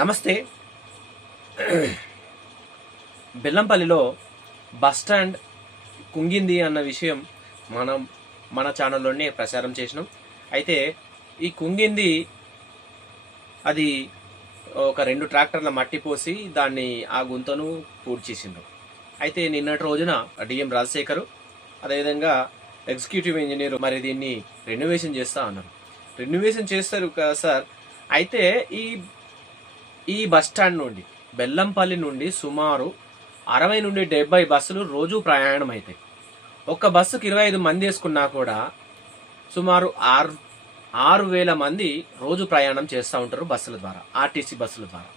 నమస్తే. బెల్లంపల్లిలో బస్టాండ్ కుంగింది అన్న విషయం మన ఛానల్లోనే ప్రచారం చేసినాం. అయితే ఈ కుంగింది అది ఒక 2 ట్రాక్టర్ల మట్టి పోసి దాన్ని ఆ గుంతను పూడ్చేసిండ్రు. అయితే నిన్నటి రోజున డిఎం రాజశేఖర్ అదేవిధంగా ఎగ్జిక్యూటివ్ ఇంజనీర్ మరి దీన్ని రెన్యువేషన్ చేస్తా అన్నారు. రెన్యువేషన్ చేస్తారు కదా సార్. అయితే ఈ బస్టాండ్ నుండి బెల్లంపల్లి నుండి సుమారు 60 నుండి 70 బస్సులు రోజు ప్రయాణం అవుతాయి. ఒక్క బస్సుకు 25 మంది వేసుకున్నా కూడా సుమారు 6,000 మంది రోజు ప్రయాణం చేస్తూ ఉంటారు బస్సుల ద్వారా, ఆర్టీసీ బస్సుల ద్వారా.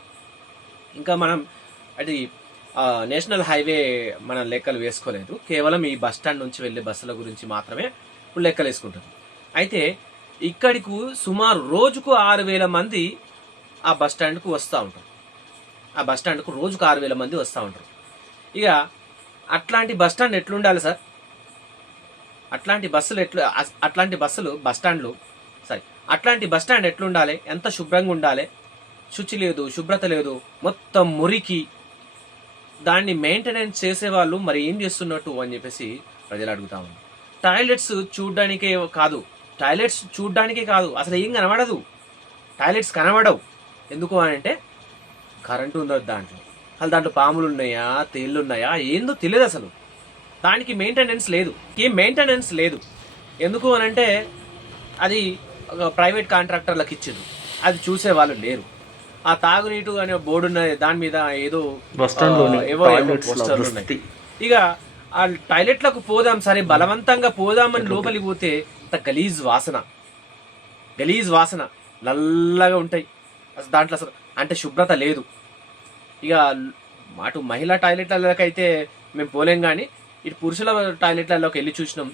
ఇంకా మనం అది నేషనల్ హైవే మన లెక్కలు వేసుకోలేదు, కేవలం ఈ బస్టాండ్ నుంచి వెళ్ళే బస్సుల గురించి మాత్రమే లెక్కలు వేసుకుంటారు. అయితే ఇక్కడికి సుమారు రోజుకు 6,000 మంది ఆ బస్టాండ్కు వస్తూ ఉంటారు. ఆ బస్టాండ్కు రోజుకు 6,000 మంది వస్తూ ఉంటారు. ఇక అట్లాంటి బస్టాండ్ ఎట్లుండాలి సార్? అట్లాంటి బస్టాండ్ ఎట్లుండాలి? ఎంత శుభ్రంగా ఉండాలి? శుచి లేదు, శుభ్రత లేదు, మొత్తం మురికి. దాన్ని మెయింటెనెన్స్ చేసేవాళ్ళు మరి ఏం చేస్తున్నట్టు అని చెప్పేసి ప్రజలు అడుగుతా ఉన్నారు. టాయిలెట్స్ చూడ్డానికే కాదు, అసలు ఏం కనబడదు. టాయిలెట్స్ కనబడవు. ఎందుకు అని అంటే కరెంటు ఉండదు దాంట్లో. అసలు దాంట్లో పాములు ఉన్నాయా, తేళ్ళు ఉన్నాయా, ఏందో తెలియదు. అసలు దానికి మెయింటెనెన్స్ లేదు. ఎందుకు అని అంటే అది ప్రైవేట్ కాంట్రాక్టర్లకు ఇచ్చింది, అది చూసే వాళ్ళు లేరు. ఆ తాగునీటు అనే బోర్డు ఉన్నది, దాని మీద ఏదో పోస్టర్లు ఉన్నాయి. ఇక ఆ టాయిలెట్లకు పోదాం సరే, బలవంతంగా పోదామని లోపలికి పోతే గలీజ్ వాసన నల్లగా ఉంటాయి. అసలు దాంట్లో అసలు అంటే శుభ్రత లేదు. ఇక అటు మహిళా టాయిలెట్లలోకి అయితే మేము పోలేం, కానీ ఇటు పురుషుల టాయిలెట్లలోకి వెళ్ళి చూసినాం,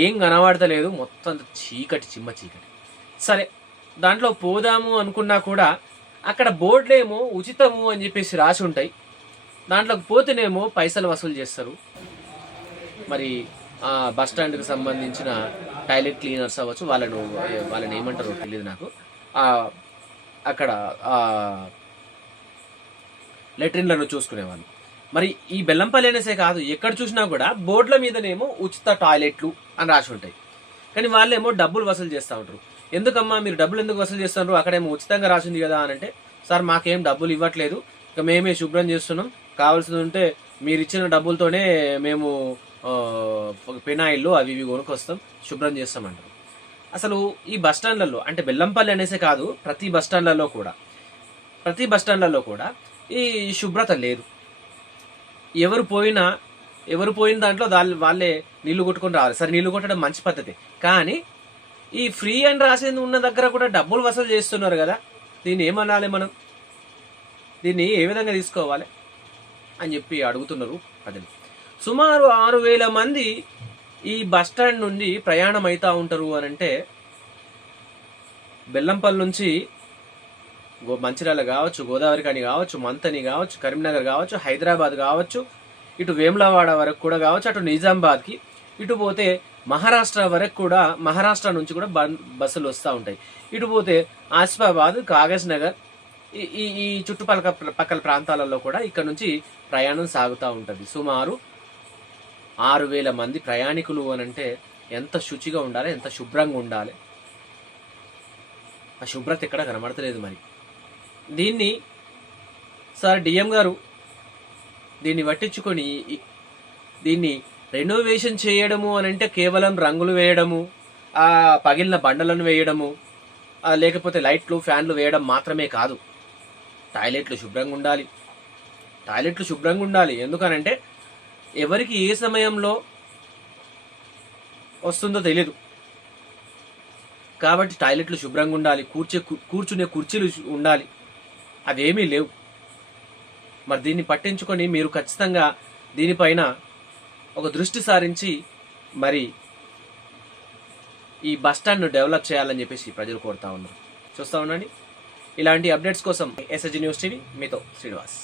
ఏం కనబడతలేదు. మొత్తం చిమ్మ చీకటి. సరే, దాంట్లో పోదాము అనుకున్నా కూడా అక్కడ బోర్డులేమో ఉచితము అని చెప్పేసి రాసి ఉంటాయి. దాంట్లోకి పోతేనేమో పైసలు వసూలు చేస్తారు. మరి బస్ స్టాండ్కి సంబంధించిన టాయిలెట్ క్లీనర్స్ అవ్వచ్చు, వాళ్ళని ఏమంటారో తెలియదు నాకు. అక్కడ లెట్రిన్లను చూసుకునేవాళ్ళు. మరి ఈ బెల్లంపల్లి అనేసే కాదు, ఎక్కడ చూసినా కూడా బోర్డుల మీదనేమో ఉచిత టాయిలెట్లు అని రాసి ఉంటాయి. కానీ వాళ్ళేమో డబ్బులు వసూలు చేస్తూ ఉంటారు. ఎందుకమ్మా మీరు డబ్బులు ఎందుకు వసూలు చేస్తున్నారు? అక్కడేమో ఉచితంగా రాసింది కదా అని అంటే, సార్ మాకేం డబ్బులు ఇవ్వట్లేదు, ఇక మేమే శుభ్రం చేస్తున్నాం, కావాల్సింది ఉంటే మీరు ఇచ్చిన డబ్బులతోనే మేము పెనాయిళ్ళు అవి ఇవి కొనుక్కొస్తాం, శుభ్రం చేస్తామంటారు. అసలు ఈ బస్టాండ్లలో అంటే బెల్లంపల్లి అనేసే కాదు, ప్రతి బస్టాండ్లలో కూడా ఈ శుభ్రత లేదు. ఎవరు పోయిన దాంట్లో వాళ్ళే నీళ్లు కొట్టుకొని రావాలి. సరే, నీళ్లు కొట్టడం మంచి పద్ధతి, కానీ ఈ ఫ్రీ అని రాసేది ఉన్న దగ్గర కూడా డబ్బులు వసూలు చేస్తున్నారు కదా. దీన్ని ఏమనాలి మనం? దీన్ని ఏ విధంగా తీసుకోవాలి అని చెప్పి అడుగుతున్నారు ప్రజలు. సుమారు 6,000 మంది ఈ బస్టాండ్ నుండి ప్రయాణం అవుతూ ఉంటారు అని అంటే, బెల్లంపల్లి నుంచి మంచిర్యాల కావచ్చు, గోదావరి ఖని కావచ్చు, మంతని కావచ్చు, కరీంనగర్ కావచ్చు, హైదరాబాద్ కావచ్చు, ఇటు వేములవాడ వరకు కూడా కావచ్చు, అటు నిజామాబాద్కి, ఇటు పోతే మహారాష్ట్ర వరకు కూడా, మహారాష్ట్ర నుంచి కూడా బస్సులు వస్తూ ఉంటాయి. ఇటు పోతే ఆసిఫాబాద్, కాగజ్ నగర్, ఈ చుట్టుపక్కల ప్రాంతాలలో కూడా ఇక్కడ నుంచి ప్రయాణం సాగుతూ ఉంటుంది. సుమారు 6,000 మంది ప్రయాణికులు అని అంటే ఎంత శుచిగా ఉండాలి, ఎంత శుభ్రంగా ఉండాలి. ఆ శుభ్రత ఎక్కడ కనబడతలేదు. మరి దీన్ని సార్ డిఎం గారు దీన్ని పట్టించుకొని దీన్ని రెనోవేషన్ చేయడము అని అంటే కేవలం రంగులు వేయడము, ఆ పగిలిన బండలను వేయడము, లేకపోతే లైట్లు ఫ్యాన్లు వేయడం మాత్రమే కాదు. టాయిలెట్లు శుభ్రంగా ఉండాలి. ఎందుకనంటే ఎవరికి ఏ సమయంలో వస్తుందో తెలియదు కాబట్టి టాయిలెట్లు శుభ్రంగా ఉండాలి. కూర్చునే కుర్చీలు ఉండాలి. అవేమీ లేవు. మరి దీన్ని పట్టించుకొని మీరు ఖచ్చితంగా దీనిపైన ఒక దృష్టి సారించి మరి ఈ బస్టాండ్ను డెవలప్ చేయాలని చెప్పేసి ప్రజలు కోరుతా ఉన్నారు. చూస్తూ ఉండండి. ఇలాంటి అప్డేట్స్ కోసం ఎస్ఎస్జీ న్యూస్ టీవీ, మీతో శ్రీనివాస్.